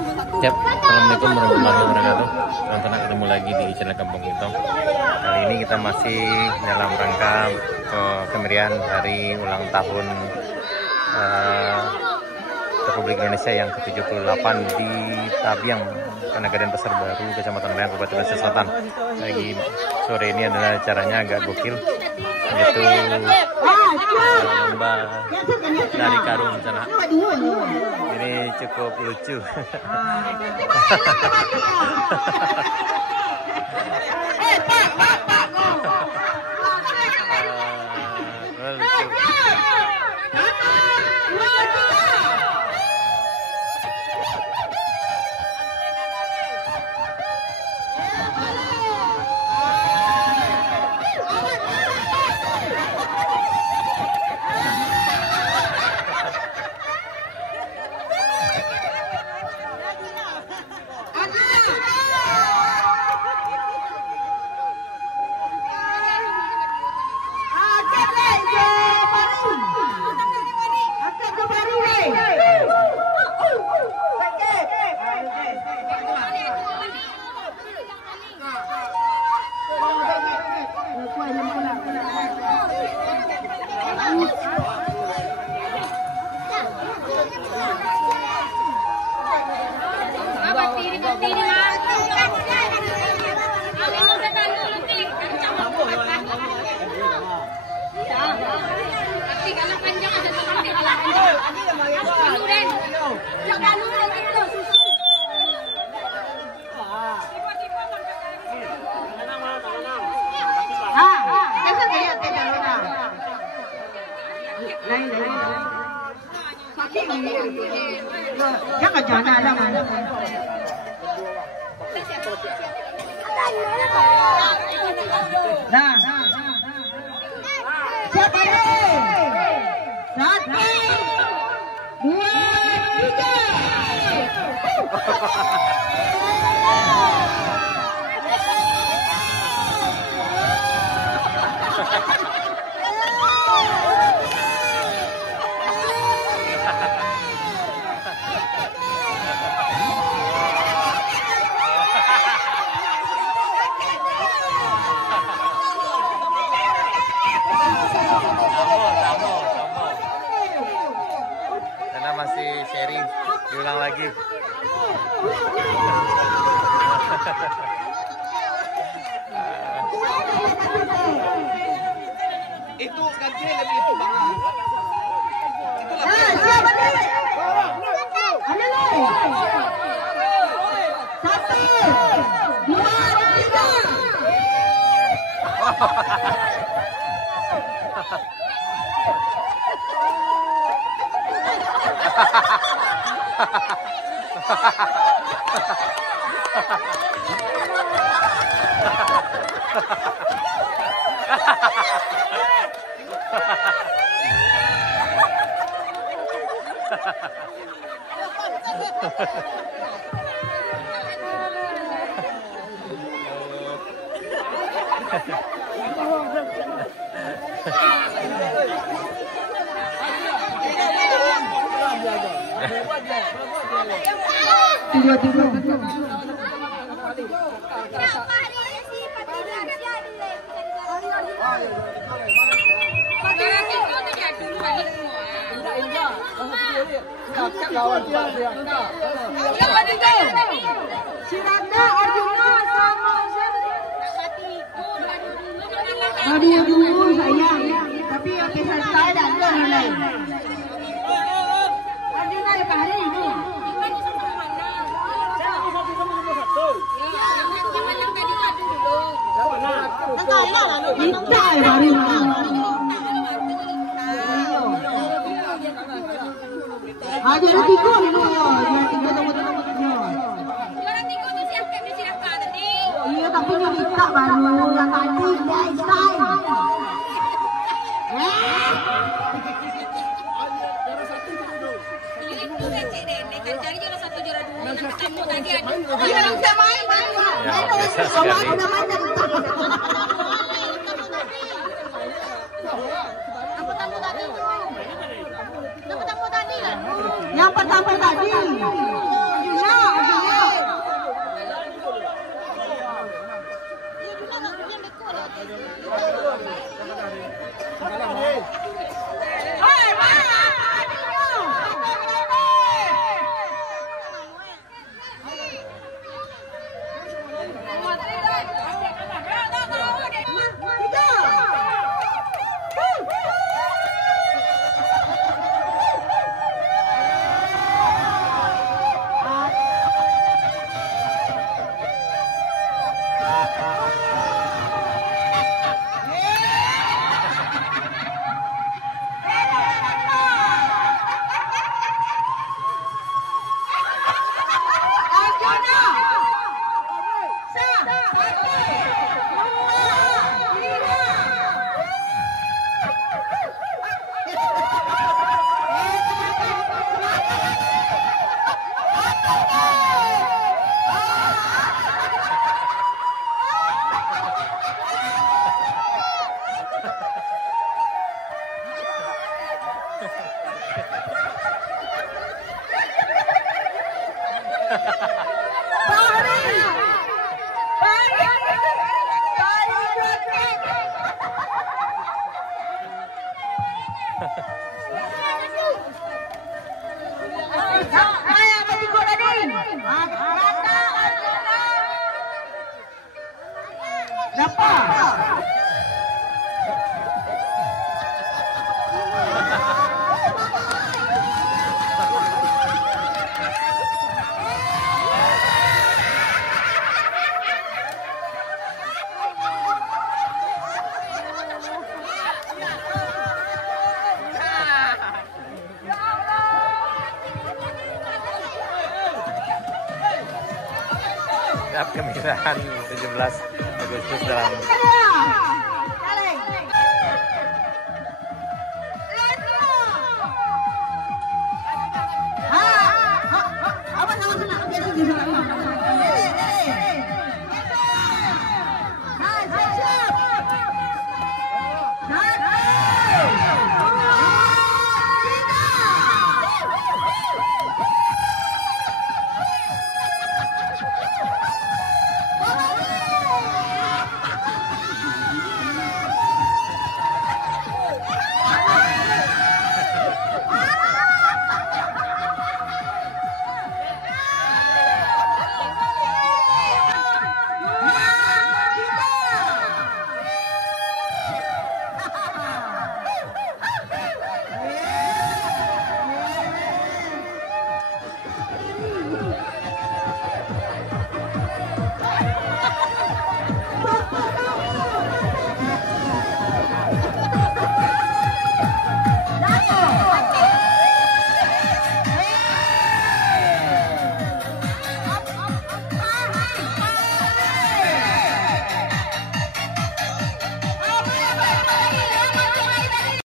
Yap, assalamualaikum warahmatullahi wabarakatuh. Teman-teman, ketemu lagi di channel Kampung Gintong. Kali ini kita masih dalam rangka kemeriahan hari ulang tahun Republik Indonesia yang ke-78 di Tabiang, Penagadan Pasar Baru, Kecamatan Layang, Kabupaten Pesisir Selatan. Lagi sore ini adalah acaranya agak gokil, yaitu lomba dari karung sana. Ini cukup lucu. Jangan alam. Nah, siapa ini? 1, 2, 3. Karena masih sharing, diulang lagi. Itu gantinya lebih itu banget. Siapa nih? Ada lagi. 1, 2, Sinanda, Arjuna, sama Aduh dulu sayang, tapi yang bisa saya dan dia lain. Arjuna ya Pak Hari ini. Minta ya Hari ini. Ada tiga nih loh, dia tiga temu-temu. Iya tapi dia minta baru yang tadi dia Einstein. Yang pertama tadi. Gembiraan 17 Agustus dalam